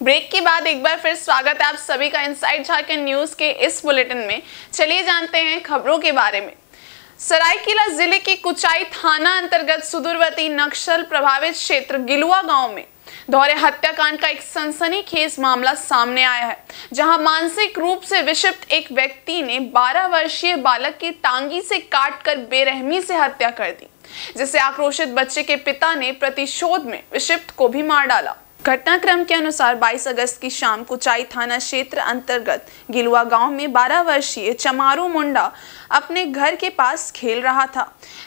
Break के बाद एक बार फिर स्वागत है आप सभी का इनसाइड झारखंड न्यूज के इस बुलेटिन में। चलिए जानते हैं खबरों के बारे में। सरायकेला जिले के कुचाई थाना अंतर्गत सुदूरवर्ती नक्सल प्रभावित क्षेत्र गिलुआ गांव में दोहरे हत्याकांड का एक सनसनीखेज मामला सामने आया है, जहां मानसिक रूप से विक्षिप्त एक व्यक्ति ने 12 वर्षीय बालक की टांगी से काटकर बेरहमी से हत्या कर दी, जिससे आक्रोशित बच्चे के पिता ने प्रतिशोध में विक्षिप्त को भी मार डाला। घटनाक्रम के अनुसार 22 अगस्त की शाम कुचाई थाना क्षेत्र अंतर्गत गिलुआ गांव में 12 वर्षीय चमारू मुंडा अपने घर के पास खेल रहा था।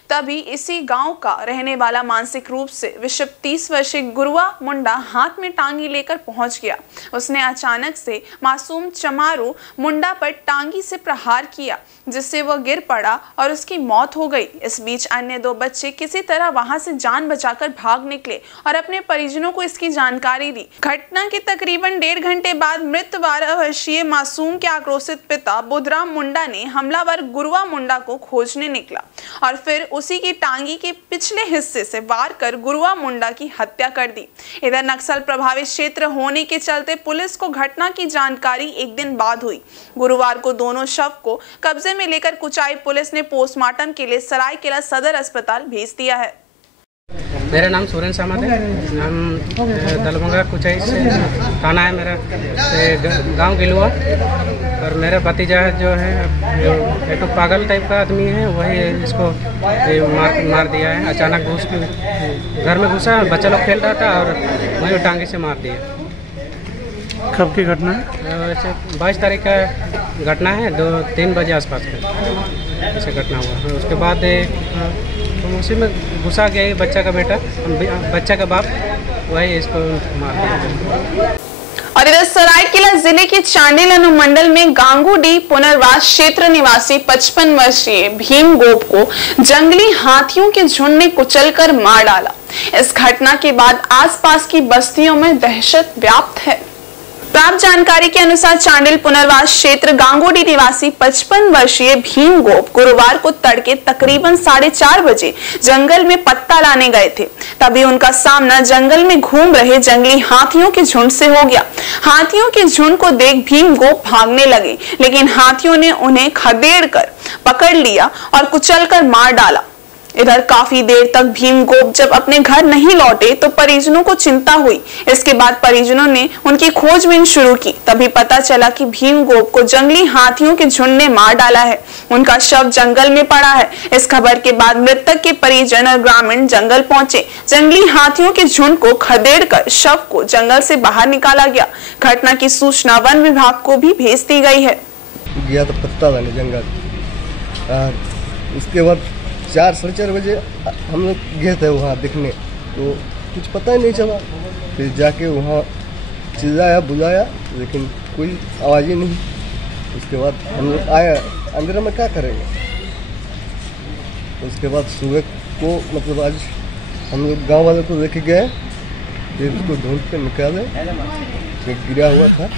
तभी इसी गांव का रहने वाला मानसिक रूप से विक्षिप्त 30 वर्षीय गुरुआ मुंडा हाथ में टांगी लेकर पहुंच गया। उसने अचानक से मासूम चमारू मुंडा पर टांगी से प्रहार किया, जिससे वह गिर पड़ा और उसकी मौत हो गई। इस बीच अन्य 2 बच्चे किसी तरह वहां से जान बचाकर भाग निकले और अपने परिजनों को इसकी जानकारी दी। घटना के तकरीबन 1.5 घंटे बाद मृत 12 वर्षीय मासूम के आक्रोशित पिता बुधराम मुंडा ने हमलावर गुरुआ मुंडा को खोजने निकला और फिर उसी की टांगी के पिछले हिस्से से वार कर गुरुआ मुंडा की हत्या कर दी। इधर नक्सल प्रभावित क्षेत्र होने के चलते पुलिस को घटना की जानकारी एक दिन बाद हुई। गुरुवार को दोनों शव को कब्जे में लेकर कुचाई पुलिस ने पोस्टमार्टम के लिए सरायकेला सदर अस्पताल भेज दिया है। मेरा नाम सुरेंद्र सामंत है। हम दलमंगा कुचाई से थाना है मेरा, गांव गिलुआ। और मेरा भतीजा जो है एक पागल टाइप का आदमी है, वही इसको मार दिया है। अचानक घुस के घर में घुसा, बच्चा लोग खेल रहा था और वही टांगे से मार दिया। कब की घटना है? 22 तारीख का घटना है, 2-3 बजे आसपास का ऐसे घटना हुआ। उसके बाद तो उसी में घुसा गया बच्चा का बेटा, बच्चा का बाप, वही इसको मार दिया। और इधर सरायकेला जिले के चांडिल अनुमंडल में गांगुडी पुनर्वास क्षेत्र निवासी 55 वर्षीय भीम गोप को जंगली हाथियों के झुंड ने कुचलकर मार डाला। इस घटना के बाद आसपास की बस्तियों में दहशत व्याप्त है। प्राप्त जानकारी के अनुसार चांडिल पुनर्वास क्षेत्र गांगुडी निवासी 55 वर्षीय भीम गोप गुरुवार को तड़के तकरीबन 4:30 बजे जंगल में पत्ता लाने गए थे। तभी उनका सामना जंगल में घूम रहे जंगली हाथियों के झुंड से हो गया। हाथियों के झुंड को देख भीम गोप भागने लगे, लेकिन हाथियों ने उन्हें खदेड़कर पकड़ लिया और कुचलकर मार डाला। इधर काफी देर तक भीम गोप जब अपने घर नहीं लौटे तो परिजनों को चिंता हुई। इसके बाद परिजनों ने उनकी खोजबीन शुरू की। तभी पता चला कि भीम गोप को जंगली हाथियों के झुंड ने मार डाला है। उनका शव जंगल में पड़ा है। इस खबर के बाद मृतक के परिजन और ग्रामीण जंगल पहुंचे। जंगली हाथियों के झुंड को खदेड़कर शव को जंगल से बाहर निकाला गया। घटना की सूचना वन विभाग को भी भेज दी गई है। गया तो पत्ता लाने जंगल, उसके बाद 4-4:30 बजे हम लोग गए थे वहाँ देखने, तो कुछ पता ही नहीं चला। फिर जाके वहाँ चिल्लाया बुलाया, लेकिन कोई आवाज़ ही नहीं। उसके बाद हम लोग आया, अंदर में क्या करेंगे। उसके बाद सुबह को मतलब आज हम लोग गांव वाले को लेके गए, फिर उसको ढूंढ के निकाले। गिरा हुआ था,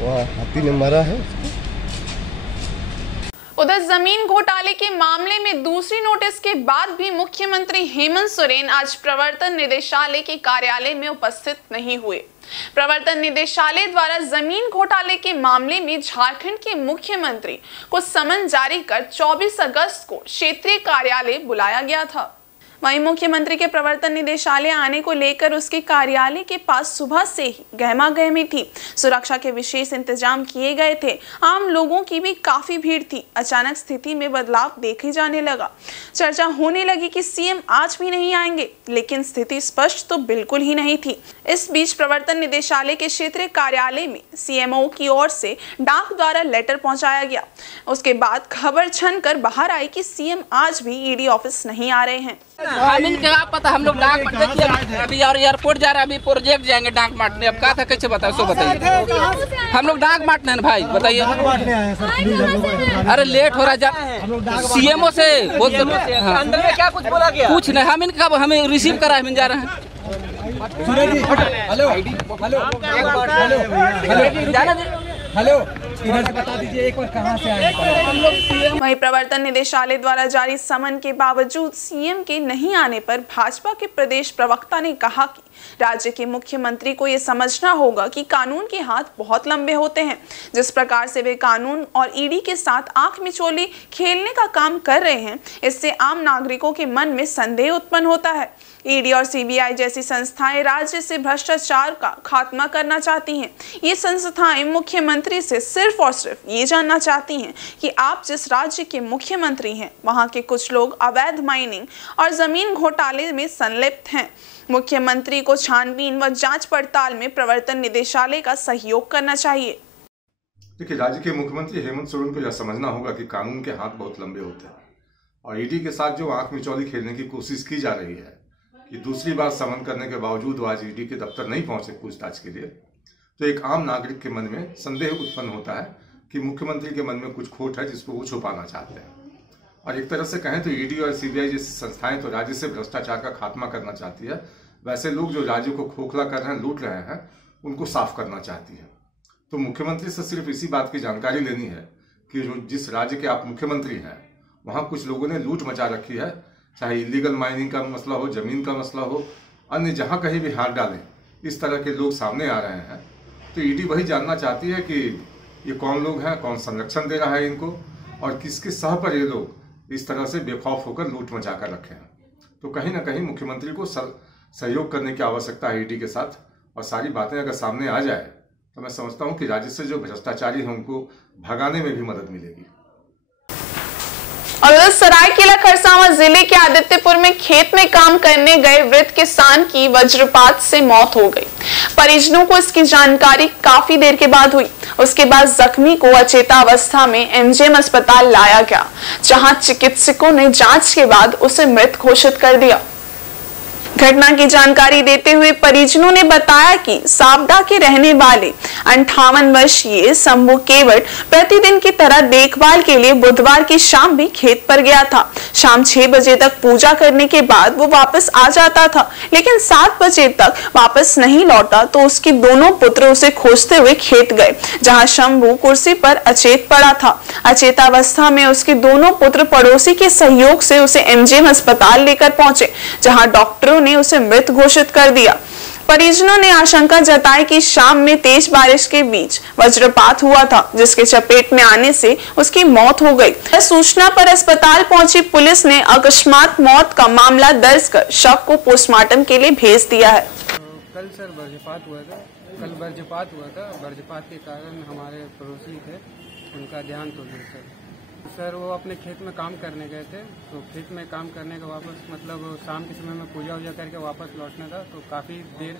वहाँ हाथी ने मारा है। उधर जमीन घोटाले के मामले में दूसरी नोटिस के बाद भी मुख्यमंत्री हेमंत सोरेन आज प्रवर्तन निदेशालय के कार्यालय में उपस्थित नहीं हुए। प्रवर्तन निदेशालय द्वारा जमीन घोटाले के मामले में झारखंड के मुख्यमंत्री को समन जारी कर 24 अगस्त को क्षेत्रीय कार्यालय बुलाया गया था। वहीं मुख्यमंत्री के प्रवर्तन निदेशालय आने को लेकर उसके कार्यालय के पास सुबह से ही गहमागहमी थी। सुरक्षा के विशेष इंतजाम किए गए थे। आम लोगों की भी काफी भीड़ थी। अचानक स्थिति में बदलाव देखे जाने लगा। चर्चा होने लगी कि सीएम आज भी नहीं आएंगे, लेकिन स्थिति स्पष्ट तो बिल्कुल ही नहीं थी। इस बीच प्रवर्तन निदेशालय के क्षेत्रीय कार्यालय में सीएमओ की ओर से डाक द्वारा लेटर पहुंचाया गया। उसके बाद खबर छन कर बाहर आई कि सीएम आज भी ईडी ऑफिस नहीं आ रहे हैं। हमें क्या पता, हम लोग डाक देखिए अभी और एयरपोर्ट जा रहा है, अभी प्रोजेक्ट जाएंगे डाक बांटने। अब क्या था, कैसे बताए सो बताइए। हम लोग डाक बांटने हैं भाई, बताइए। अरे लेट हो रहा है, सीएमओ से बोलते अंदर में क्या कुछ बोला गया, कुछ नहीं। हम इनका हमें रिसीव करा, हम जा रहे हैं। हेलो हेलो इधर से बता दीजिए एक बार कहां से आए। वहीं प्रवर्तन निदेशालय द्वारा जारी समन के बावजूद सीएम के नहीं आने पर भाजपा के प्रदेश प्रवक्ता ने कहा कि राज्य के मुख्यमंत्री को ये समझना होगा कि कानून के हाथ बहुत लंबे होते हैं। जिस प्रकार से वे कानून और ईडी के साथ आंख मिचोली खेलने का काम कर रहे हैं, इससे आम नागरिकों के मन में संदेह उत्पन्न होता है। ईडी और सीबीआई जैसी संस्थाएं राज्य से भ्रष्टाचार का खात्मा करना चाहती हैं। ये संस्थाएं मुख्यमंत्री से सिर्फ और सिर्फ ये जानना चाहती हैं कि आप जिस राज्य के मुख्यमंत्री हैं, वहां के कुछ लोग अवैध माइनिंग और जमीन घोटाले में संलिप्त हैं। मुख्यमंत्री को छानबीन व जांच पड़ताल में प्रवर्तन निदेशालय का सहयोग करना चाहिए। देखिए, राज्य के मुख्यमंत्री हेमंत सोरेन को यह समझना होगा कि कानून के हाथ बहुत लंबे होते हैं और ईडी के साथ जो आंख मिचौली खेलने की कोशिश की जा रही है कि दूसरी बार समन करने के बावजूद वो आज ईडी के दफ्तर नहीं पहुंचे पूछताछ के लिए, तो एक आम नागरिक के मन में संदेह उत्पन्न होता है कि मुख्यमंत्री के मन में कुछ खोट है जिसको वो छुपाना चाहते हैं। और एक तरह से कहें तो ईडी और सीबीआई जैसी संस्थाएं तो राज्य से भ्रष्टाचार का खात्मा करना चाहती है, वैसे लोग जो राज्य को खोखला कर रहे हैं, लूट रहे हैं, उनको साफ करना चाहती है। तो मुख्यमंत्री से सिर्फ इसी बात की जानकारी लेनी है कि जो जिस राज्य के आप मुख्यमंत्री हैं, वहाँ कुछ लोगों ने लूट मचा रखी है, चाहे इलीगल माइनिंग का मसला हो, जमीन का मसला हो, अन्य जहाँ कहीं भी हाथ डालें, इस तरह के लोग सामने आ रहे हैं। तो ईडी वही जानना चाहती है कि ये कौन लोग हैं, कौन संरक्षण दे रहा है इनको, और किसके सह पर ये लोग इस तरह से बेखौफ होकर लूट मचा कर रखे हैं। तो कहीं ना कहीं मुख्यमंत्री को सहयोग करने की आवश्यकता है ईडी के साथ, और सारी बातें अगर सामने आ जाए तो मैं समझता हूं कि राज्य से जो भ्रष्टाचारी हैं उनको भगाने में भी मदद मिलेगी। और सरायकेला खरसावां जिले के आदित्यपुर में खेत में काम करने गए वृद्ध किसान की वज्रपात से मौत हो गई। परिजनों को इसकी जानकारी काफी देर के बाद हुई। उसके बाद जख्मी को अचेता अवस्था में एमजीएम अस्पताल लाया गया, जहां चिकित्सकों ने जांच के बाद उसे मृत घोषित कर दिया। घटना की जानकारी देते हुए परिजनों ने बताया कि साबदा के रहने वाले 58 वर्षीय शंभू केवट प्रतिदिन की तरह देखभाल के लिए बुधवार की शाम भी खेत पर गया था। शाम 6 बजे तक पूजा करने के बाद वो वापस आ जाता था, लेकिन 7 बजे तक वापस नहीं लौटा तो उसके दोनों पुत्र उसे खोजते हुए खेत गए, जहां शंभू कुर्सी पर अचेत पड़ा था। अचेतावस्था में उसके दोनों पुत्र पड़ोसी के सहयोग से उसे एमजीएम अस्पताल लेकर पहुंचे, जहां डॉक्टरों ने उसे मृत घोषित कर दिया। परिजनों ने आशंका जताई कि शाम में तेज बारिश के बीच वज्रपात हुआ था, जिसके चपेट में आने से उसकी मौत हो गई। सूचना पर अस्पताल पहुंची पुलिस ने अकस्मात मौत का मामला दर्ज कर शव को पोस्टमार्टम के लिए भेज दिया है। कल सर वज्रपात हुआ था। वज्रपात के कारण हमारे पड़ोसी थे, उनका देहांत हो गया सर। वो अपने खेत में काम करने गए थे, तो खेत में काम करने के वापस शाम के समय में पूजा वूजा करके वापस लौटना था, तो काफ़ी देर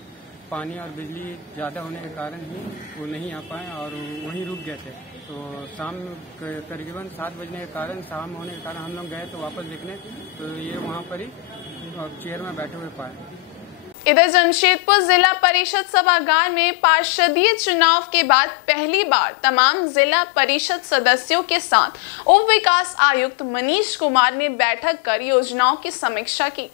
पानी और बिजली ज़्यादा होने के कारण ही वो नहीं आ पाए और वहीं रुक गए थे। तो शाम करीबन 7 बजने के कारण, शाम होने के कारण हम लोग गए तो वापस देखने, तो ये वहाँ पर ही चेयर में बैठे हुए पाए। इधर जमशेदपुर जिला परिषद सभागार में पार्षदीय चुनाव के बाद पहली बार तमाम जिला परिषद सदस्यों के साथ उप विकास आयुक्त मनीष कुमार ने बैठक कर योजनाओं की समीक्षा की।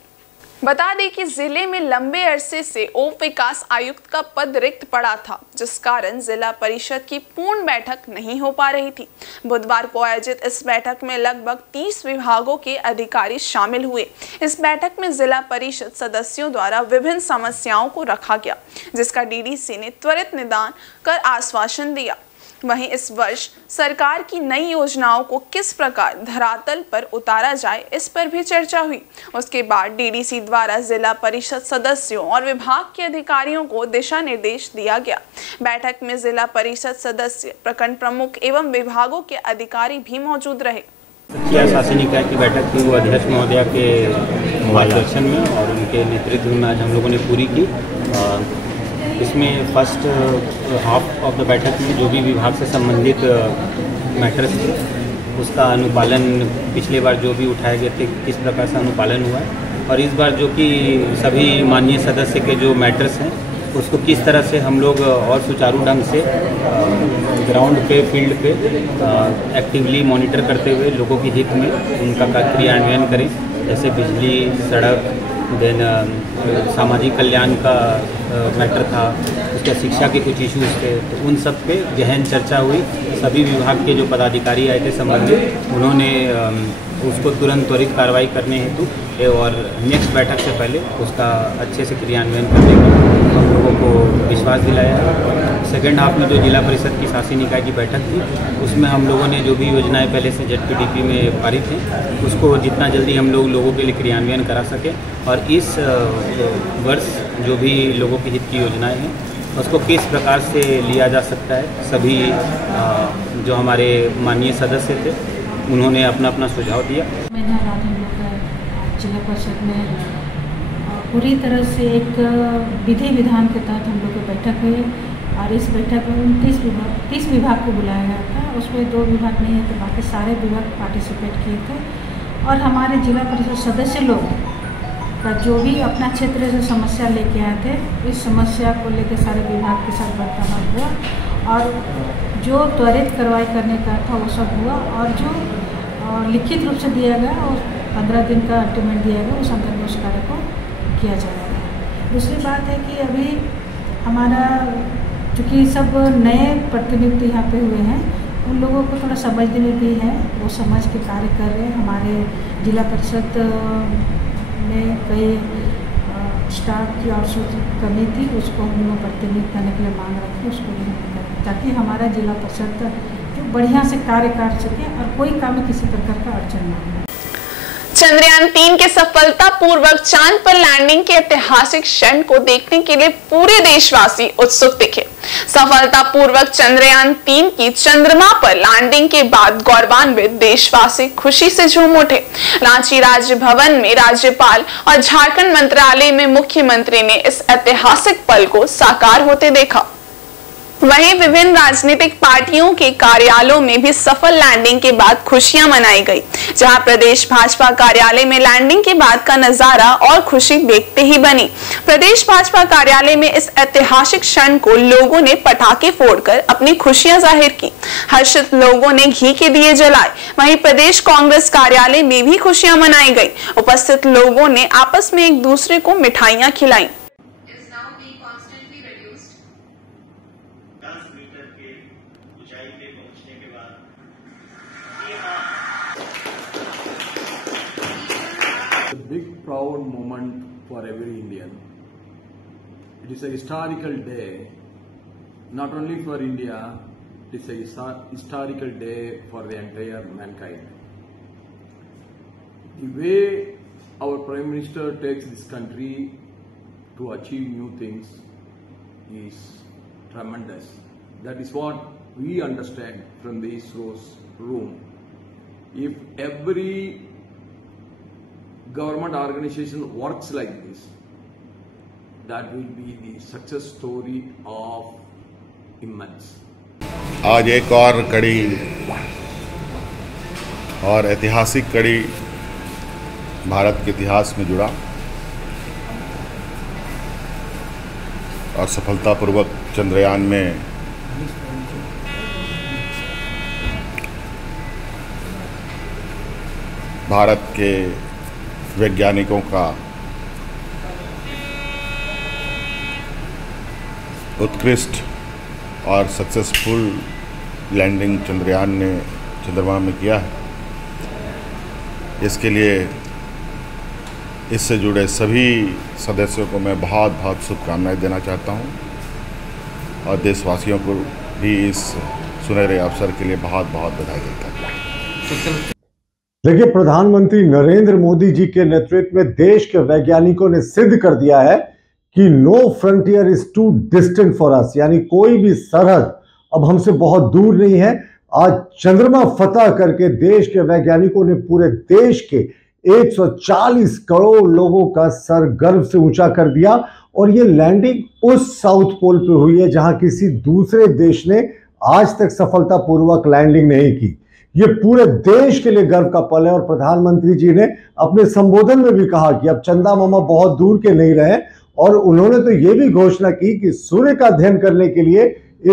बता दें कि जिले में लंबे अरसे से उप विकास आयुक्त का पद रिक्त पड़ा था, जिस कारण जिला परिषद की पूर्ण बैठक नहीं हो पा रही थी। बुधवार को आयोजित इस बैठक में लगभग 30 विभागों के अधिकारी शामिल हुए। इस बैठक में जिला परिषद सदस्यों द्वारा विभिन्न समस्याओं को रखा गया, जिसका डीडीसी ने त्वरित निदान कर आश्वासन दिया। वहीं इस वर्ष सरकार की नई योजनाओं को किस प्रकार धरातल पर उतारा जाए, इस पर भी चर्चा हुई। उसके बाद डीडीसी द्वारा जिला परिषद सदस्यों और विभाग के अधिकारियों को दिशा निर्देश दिया गया। बैठक में जिला परिषद सदस्य, प्रखंड प्रमुख एवं विभागों के अधिकारी भी मौजूद रहे। शासन निकाय की बैठक थी, वो अध्यक्ष महोदया के मार्गदर्शन में और उनके नेतृत्व में आज हम लोगों ने पूरी की। इसमें फर्स्ट हाफ ऑफ द बैठक में जो भी विभाग से संबंधित मैटर्स थे, उसका अनुपालन पिछले बार जो भी उठाए गए थे किस प्रकार से अनुपालन हुआ है, और इस बार जो कि सभी माननीय सदस्य के जो मैटर्स हैं उसको किस तरह से हम लोग और सुचारू ढंग से ग्राउंड पे, फील्ड पे एक्टिवली मॉनिटर करते हुए लोगों के हित में उनका क्रियान्वयन करें। जैसे बिजली, सड़क, देन सामाजिक कल्याण का मैटर था, उसका शिक्षा के कुछ इश्यूज थे, तो उन सब पे गहन चर्चा हुई। सभी विभाग के जो पदाधिकारी आए थे संबंधित, उन्होंने उसको तुरंत त्वरित कार्रवाई करने हेतु और नेक्स्ट बैठक से पहले उसका अच्छे से क्रियान्वयन करने का हम लोगों को विश्वास दिलाया है। सेकेंड हाफ में जो जिला परिषद की शासी निकाय की बैठक थी, उसमें हम लोगों ने जो भी योजनाएं पहले से ZPDP में पारित हैं उसको जितना जल्दी हम लोगों के लिए क्रियान्वयन करा सकें, और इस वर्ष जो भी लोगों के हित की योजनाएँ हैं उसको किस प्रकार से लिया जा सकता है। सभी जो हमारे माननीय सदस्य थे उन्होंने अपना अपना सुझाव दिया। मैंने रात हम लोग जिला परिषद में पूरी तरह से एक विधि विधान के तहत हम लोग की बैठक हुई, और इस बैठक में 30 विभाग को बुलाया गया था। उसमें 2 विभाग नहीं है तो बाकी सारे विभाग पार्टिसिपेट किए थे, और हमारे जिला परिषद सदस्य लोग का जो भी अपना क्षेत्र से समस्या लेके आए थे, इस समस्या को लेकर सारे विभाग के साथ वार्तालाप हुआ, और जो त्वरित कार्रवाई करने का था वो सब हुआ, और जो लिखित रूप से दिया गया और 15 दिन का अल्टीमेट दिया गया, उस अंतर्गत उस कार्य को किया जाएगा। दूसरी बात है कि अभी हमारा चूँकि सब नए प्रतिनिधि यहाँ पे हुए हैं, उन लोगों को थोड़ा समझने में भी है, वो समझ के कार्य कर रहे हैं। हमारे जिला परिषद में कई स्टाफ की आउटसोर्सिंग कमी थी, उसको हम लोग प्रतिनिधित्व करने के लिए मांग रखी, उसको भी हमने करें ताकि हमारा जिला परिषद जो बढ़िया से कार्य कर सके और कोई काम में किसी प्रकार का अड़चन न हो। चंद्रयान 3 के सफलतापूर्वक चांद पर लैंडिंग के ऐतिहासिक क्षण को देखने के लिए पूरे देशवासी उत्सुक दिखे। सफलतापूर्वक चंद्रयान 3 की चंद्रमा पर लैंडिंग के बाद गौरवान्वित देशवासी खुशी से झूम उठे। रांची राज्य भवन में राज्यपाल और झारखंड मंत्रालय में मुख्यमंत्री ने इस ऐतिहासिक पल को साकार होते देखा। वहीं विभिन्न राजनीतिक पार्टियों के कार्यालयों में भी सफल लैंडिंग के बाद खुशियां मनाई गई। जहां प्रदेश भाजपा कार्यालय में लैंडिंग के बाद का नजारा और खुशी देखते ही बनी। प्रदेश भाजपा कार्यालय में इस ऐतिहासिक क्षण को लोगों ने पटाखे फोड़कर अपनी खुशियां जाहिर की। हर्षित लोगों ने घी के दिए जलाए। वहीं प्रदेश कांग्रेस कार्यालय में भी खुशियां मनाई गई। उपस्थित लोगों ने आपस में एक दूसरे को मिठाइयां खिलाई। A big proud moment for every Indian. It is a historical day, not only for India, it is a historical day for the entire mankind. The way our Prime Minister takes this country to achieve new things is tremendous. That is what we understand from this room. If every government organization works like this, that will be the success story of immense. आज एक और कड़ी और ऐतिहासिक कड़ी भारत के इतिहास में जुड़ा और सफलतापूर्वक चंद्रयान में भारत के वैज्ञानिकों का उत्कृष्ट और सक्सेसफुल लैंडिंग चंद्रयान ने चंद्रमा में किया है। इसके लिए इससे जुड़े सभी सदस्यों को मैं बहुत बहुत शुभकामनाएं देना चाहता हूं और देशवासियों को भी इस सुनहरे अवसर के लिए बहुत बहुत बधाई देता हूं। देखिए, प्रधानमंत्री नरेंद्र मोदी जी के नेतृत्व में देश के वैज्ञानिकों ने सिद्ध कर दिया है कि no frontier is too distant for us, यानी कोई भी सरहद अब हमसे बहुत दूर नहीं है। आज चंद्रमा फतह करके देश के वैज्ञानिकों ने पूरे देश के 140 करोड़ लोगों का सर गर्व से ऊंचा कर दिया, और ये लैंडिंग उस साउथ पोल पे हुई है जहां किसी दूसरे देश ने आज तक सफलतापूर्वक लैंडिंग नहीं की। ये पूरे देश के लिए गर्व का पल है, और प्रधानमंत्री जी ने अपने संबोधन में भी कहा कि अब चंदा मामा बहुत दूर के नहीं रहे, और उन्होंने तो ये भी घोषणा की कि सूर्य का अध्ययन करने के लिए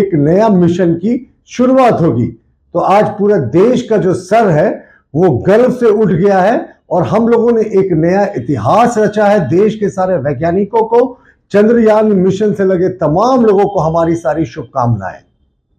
एक नया मिशन की शुरुआत होगी। तो आज पूरा देश का जो सर है वो गर्व से उठ गया है, और हम लोगों ने एक नया इतिहास रचा है। देश के सारे वैज्ञानिकों को, चंद्रयान मिशन से लगे तमाम लोगों को हमारी सारी शुभकामनाएं।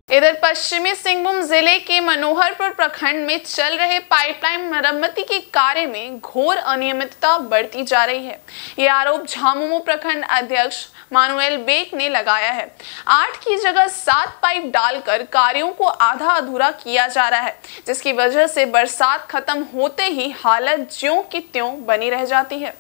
इधर पश्चिमी सिंहभूम जिले के मनोहरपुर प्रखंड में चल रहे पाइपलाइन मरम्मती के कार्य में घोर अनियमितता बढ़ती जा रही है। ये आरोप झामुमो प्रखंड अध्यक्ष मानुएल बेक ने लगाया है। 8 की जगह 7 पाइप डालकर कार्यों को आधा अधूरा किया जा रहा है, जिसकी वजह से बरसात खत्म होते ही हालत ज्यों की त्यों बनी रह जाती है।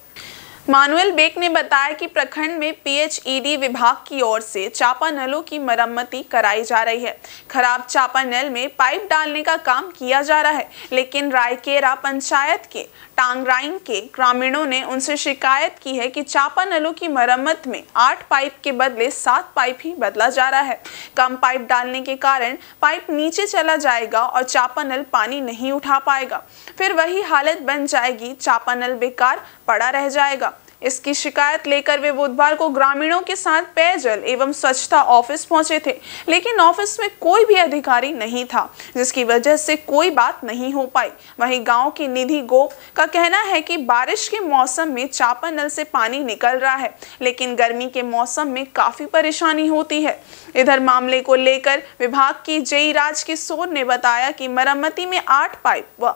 मानुएल बेक ने बताया कि प्रखंड में पीएचईडी विभाग की ओर से चापानलों की मरम्मती कराई जा रही है। खराब चापानल में पाइप डालने का काम किया जा रहा है, लेकिन रायकेरा पंचायत के टांगराइन के ग्रामीणों ने उनसे शिकायत की है कि चापानलों की मरम्मत में 8 पाइप के बदले 7 पाइप ही बदला जा रहा है। कम पाइप डालने के कारण पाइप नीचे चला जाएगा और चापानल पानी नहीं उठा पाएगा, फिर वही हालत बन जाएगी, चापानल बेकार पड़ा रह जाएगा। इसकी शिकायत लेकर वे बुधवार को ग्रामीणों के साथ पेयजल एवं स्वच्छता ऑफिस पहुंचे थे, लेकिन ऑफिस में कोई भी अधिकारी नहीं था, जिसकी वजह से कोई बात नहीं हो पाई। वहीं गांव की निधि गोप का कहना है कि बारिश के मौसम में चापानल से पानी निकल रहा है, लेकिन गर्मी के मौसम में काफी परेशानी होती है। इधर मामले को लेकर विभाग की जेई राज किशोर ने बताया कि मरम्मती में 8 पाइप व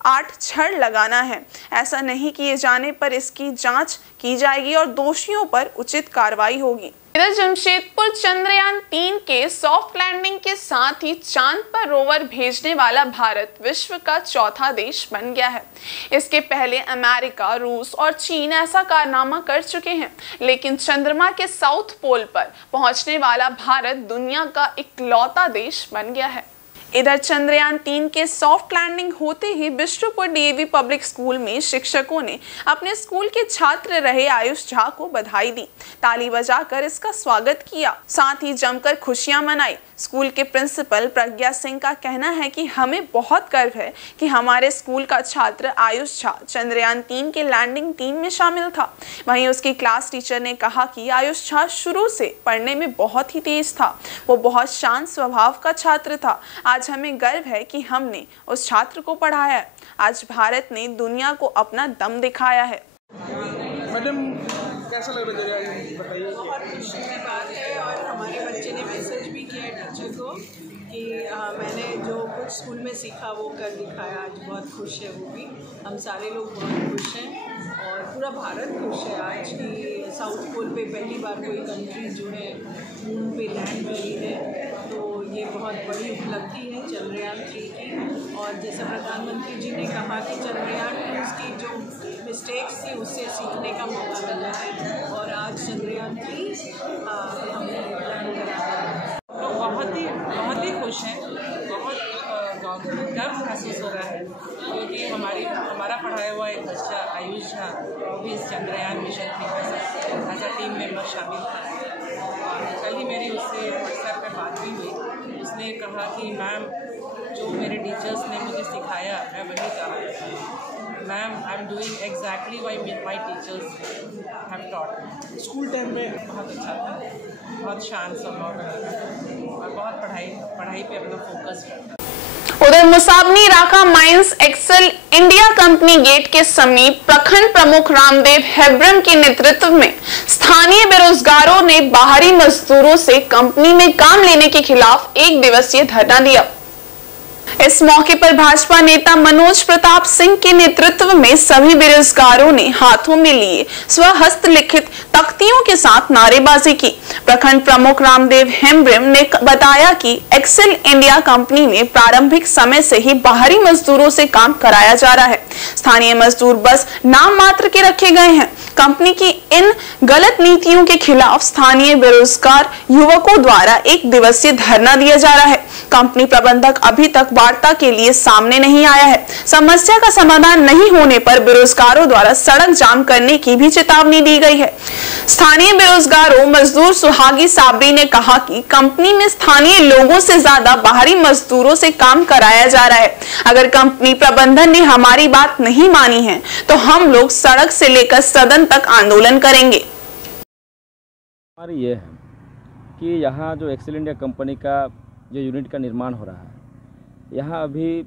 8 छड़ लगाना है। ऐसा नहीं किए जाने पर इसकी जांच की जाएगी और दोषियों पर उचित कार्रवाई होगी। इधर जमशेदपुर चंद्रयान 3 के सॉफ्ट लैंडिंग के साथ ही चांद पर रोवर भेजने वाला भारत विश्व का चौथा देश बन गया है। इसके पहले अमेरिका, रूस और चीन ऐसा कारनामा कर चुके हैं, लेकिन चंद्रमा के साउथ पोल पर पहुंचने वाला भारत दुनिया का इकलौता देश बन गया है। इधर चंद्रयान 3 के सॉफ्ट लैंडिंग होते ही बिष्टुपुर डीएवी पब्लिक स्कूल में शिक्षकों ने अपने स्कूल के छात्र रहे आयुष झा को बधाई दी, ताली बजाकर इसका स्वागत किया, साथ ही जमकर खुशियां मनाई। स्कूल के प्रिंसिपल प्रज्ञा सिंह का कहना है कि हमें बहुत गर्व है कि हमारे स्कूल का छात्र आयुष झा चंद्रयान 3 के लैंडिंग टीम में शामिल था। वहीं उसकी क्लास टीचर ने कहा कि आयुष झा शुरू से पढ़ने में बहुत ही तेज था, वो बहुत शांत स्वभाव का छात्र था। आज हमें गर्व है कि हमने उस छात्र को पढ़ाया है। आज भारत ने दुनिया को अपना दम दिखाया है। मैडम कैसा लग रहा है, बताइए। बहुत खुशी की बात है और हमारे बच्चे ने मैसेज भी किया टीचर को कि मैंने जो कुछ स्कूल में सीखा वो कर दिखाया। आज बहुत खुश है वो भी, हम सारे लोग बहुत खुश हैं और पूरा भारत खुश है आज कि साउथ पोल पे पहली बार कोई कंट्री जो है मून पे लैंड करी है। तो ये बहुत बड़ी उपलब्धि है चंद्रयान 3 की। और जैसे प्रधानमंत्री जी ने कहा कि चंद्रयान 2 की जो मिस्टेक्स थी उससे सीखने का मौका मिला है और आज चंद्रयान 3 हमने लैंड करा है। तो बहुत ही खुश हैं, बहुत गर्व महसूस हो रहा है क्योंकि हमारा पढ़ाया हुआ एक बच्चा आयुष झा वो भी इस चंद्रयान मिशन में एज अ टीम मेंबर शामिल था। कल ही मेरी उससे व्हाट्सएप पे बात भी हुई। उसने कहा कि मैम जो मेरे टीचर्स ने मुझे सिखाया मैं वही कहा। Ma'am I am doing exactly my teachers have taught. School time में बहुत अच्छा था, बहुत शांत स्वभाव और बहुत पढ़ाई पे अपना फोकस करता। उधर Musabani Rakha mines Excel India company gate के समीप प्रखंड प्रमुख रामदेव हेब्रम के नेतृत्व में स्थानीय बेरोजगारों ने बाहरी मजदूरों से कंपनी में काम लेने के खिलाफ 1 दिवसीय धरना दिया। इस मौके पर भाजपा नेता मनोज प्रताप सिंह के नेतृत्व में सभी बेरोजगारों ने हाथों में लिए स्वहस्त लिखित तख्तियों के साथ नारेबाजी की। प्रखंड प्रमुख रामदेव हेम्ब्रम ने बताया कि एक्सेल इंडिया कंपनी में प्रारंभिक समय से ही बाहरी मजदूरों से काम कराया जा रहा है। स्थानीय मजदूर बस नाम मात्र के रखे गए हैं। कंपनी की इन गलत नीतियों के खिलाफ स्थानीय बेरोजगार युवकों द्वारा 1 दिवसीय धरना दिया जा रहा है। कंपनी प्रबंधक अभी तक वार्ता के लिए सामने नहीं आया है। समस्या का समाधान नहीं होने पर बेरोजगारों द्वारा सड़क जाम करने की भी चेतावनी दी गई है। स्थानीय बेरोजगारों मजदूर सुहागी साबरी ने कहा कि कंपनी में स्थानीय लोगों से ज्यादा बाहरी मजदूरों से काम कराया जा रहा है। अगर कंपनी प्रबंधन ने हमारी बात नहीं मानी है तो हम लोग सड़क से लेकर सदन तक आंदोलन करेंगे। हमारी ये है कि यहाँ जो एक्सेल इंडिया कंपनी का जो यूनिट का निर्माण हो रहा है, यहाँ अभी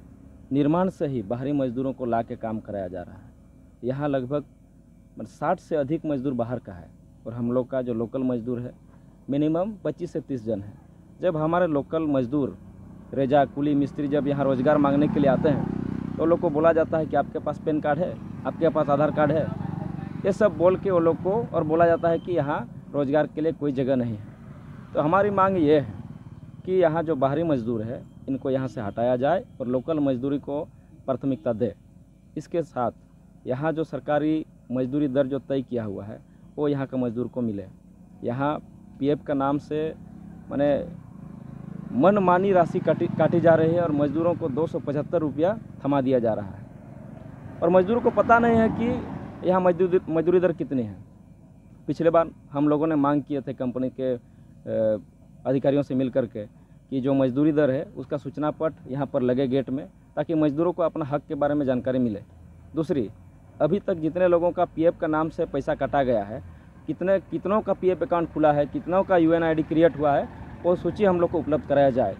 निर्माण से ही बाहरी मजदूरों को ला के काम कराया जा रहा है। यहाँ लगभग 60 से अधिक मजदूर बाहर का है और हम लोग का जो लोकल मजदूर है मिनिमम 25 से 30 जन है। जब हमारे लोकल मजदूर रेजा कुली मिस्त्री जब यहाँ रोज़गार मांगने के लिए आते हैं तो लोग को बोला जाता है कि आपके पास पैन कार्ड है, आपके पास आधार कार्ड है, ये सब बोल के वो लोग को और बोला जाता है कि यहाँ रोज़गार के लिए कोई जगह नहीं है। तो हमारी मांग ये है कि यहाँ जो बाहरी मजदूर है इनको यहाँ से हटाया जाए और लोकल मजदूरी को प्राथमिकता दे। इसके साथ यहाँ जो सरकारी मजदूरी दर जो तय किया हुआ है वो यहाँ का मजदूर को मिले। यहाँ पीएफ का नाम से माने मनमानी राशि काटी जा रही है और मजदूरों को 275 रुपया थमा दिया जा रहा है और मजदूरों को पता नहीं है कि यहाँ मजदूरी दर कितनी है। पिछले बार हम लोगों ने मांग किए थे कंपनी के अधिकारियों से मिल करके कि जो मजदूरी दर है उसका सूचना पट यहाँ पर लगे गेट में, ताकि मजदूरों को अपना हक के बारे में जानकारी मिले। दूसरी, अभी तक जितने लोगों का पीएफ का नाम से पैसा काटा गया है, कितनों का पीएफ अकाउंट खुला है, कितनों का यूएनआईडी क्रिएट हुआ है, वो सूची हम लोग को उपलब्ध कराया जाए।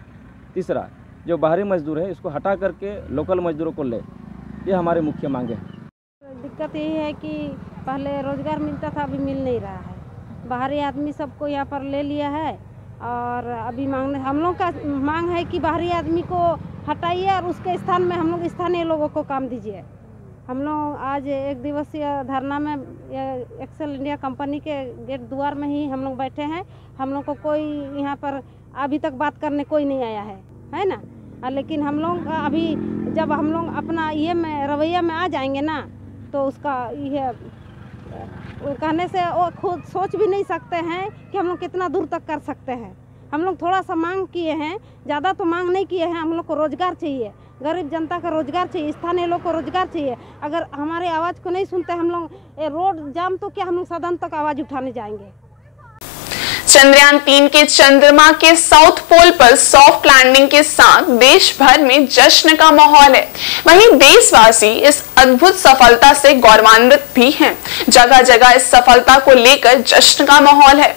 तीसरा, जो बाहरी मजदूर है इसको हटा करके लोकल मजदूरों को ले, ये हमारी मुख्य मांगे हैं। दिक्कत यही है कि पहले रोज़गार मिलता था, अभी मिल नहीं रहा है। बाहरी आदमी सबको यहाँ पर ले लिया है और अभी हम लोग का मांग है कि बाहरी आदमी को हटाइए और उसके स्थान में हम लोग स्थानीय लोगों को काम दीजिए। हम लोग आज एक दिवसीय धरना में एक्सेल इंडिया कंपनी के गेट द्वार में ही हम लोग बैठे हैं। हम लोग को कोई यहाँ पर अभी तक बात करने कोई नहीं आया है ना। लेकिन हम लोग अभी जब हम लोग अपना ये में रवैया में आ जाएंगे ना, तो उसका ये कहने से वो खुद सोच भी नहीं सकते हैं कि हम लोग कितना दूर तक कर सकते हैं। हम लोग थोड़ा सा मांग किए हैं, ज़्यादा तो मांग नहीं किए हैं। हम लोग को रोज़गार चाहिए, गरीब जनता का रोज़गार चाहिए, स्थानीय लोग को रोज़गार चाहिए। अगर हमारे आवाज़ को नहीं सुनते हम लोग रोड जाम, तो क्या हम लोग सदन तक आवाज़ उठाने जाएंगे। चंद्रयान 3 के चंद्रमा के साउथ पोल पर सॉफ्ट लैंडिंग के साथ देश भर में जश्न का माहौल है। वहीं देशवासी इस अद्भुत सफलता से गौरवान्वित भी हैं। जगह जगह इस सफलता को लेकर जश्न का माहौल है।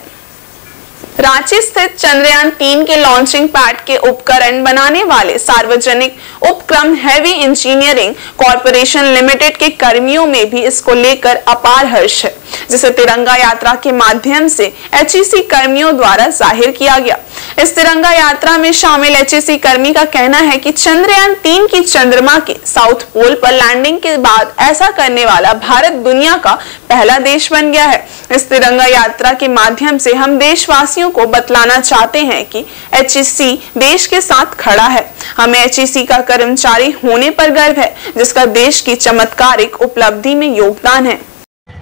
रांची स्थित चंद्रयान 3 के लॉन्चिंग पैड के उपकरण बनाने वाले सार्वजनिक उपक्रम हैवी इंजीनियरिंग कॉरपोरेशन लिमिटेड के कर्मियों में भी इसको लेकर अपार हर्ष है, जिसे तिरंगा यात्रा के माध्यम से एचईसी कर्मियों द्वारा जाहिर किया गया। इस तिरंगा यात्रा में शामिल एचईसी कर्मी का कहना है कि चंद्रयान 3 की चंद्रमा के साउथ पोल पर लैंडिंग के बाद ऐसा करने वाला भारत दुनिया का पहला देश बन गया है। इस तिरंगा यात्रा के माध्यम से हम देशवासियों को बतलाना चाहते हैं कि एचईसी देश के साथ खड़ा है। हमें एचईसी का कर्मचारी होने पर गर्व है, जिसका देश की चमत्कारिक उपलब्धि में योगदान है।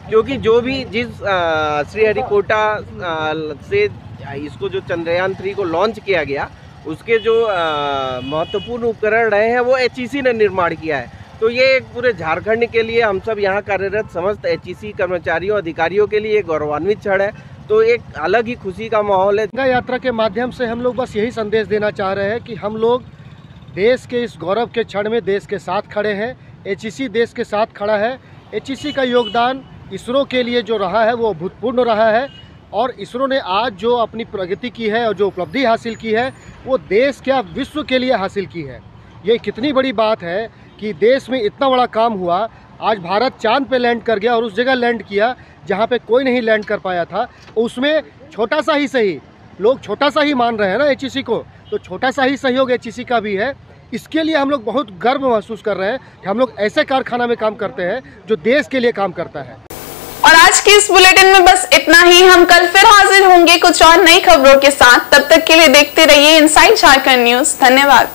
क्योंकि जो भी जिस श्रीहरिकोटा से इसको जो चंद्रयान 3 को लॉन्च किया गया, उसके जो महत्वपूर्ण उपकरण रहे हैं वो एचईसी ने निर्माण किया है। तो ये एक पूरे झारखंड के लिए, हम सब यहाँ कार्यरत समस्त एचईसी कर्मचारियों अधिकारियों के लिए गौरवान्वित क्षण है। तो एक अलग ही खुशी का माहौल है। तिरंगा यात्रा के माध्यम से हम लोग बस यही संदेश देना चाह रहे हैं कि हम लोग देश के इस गौरव के क्षण में देश के साथ खड़े हैं। एचईसी देश के साथ खड़ा है। एचईसी का योगदान इसरो के लिए जो रहा है वो अभूतपूर्व रहा है, और इसरो ने आज जो अपनी प्रगति की है और जो उपलब्धि हासिल की है वो देश क्या विश्व के लिए हासिल की है। ये कितनी बड़ी बात है कि देश में इतना बड़ा काम हुआ। आज भारत चांद पे लैंड कर गया और उस जगह लैंड किया जहाँ पे कोई नहीं लैंड कर पाया था। उसमें छोटा सा ही सही, लोग छोटा सा ही मान रहे हैं ना एचईसी को, तो छोटा सा ही सहयोग एचईसी का भी है। इसके लिए हम लोग बहुत गर्व महसूस कर रहे हैं कि हम लोग ऐसे कारखाना में काम करते हैं जो देश के लिए काम करता है। और आज के इस बुलेटिन में बस इतना ही। हम कल फिर हाजिर होंगे कुछ और नई खबरों के साथ। तब तक के लिए देखते रहिए इनसाइड झारखंड न्यूज। धन्यवाद।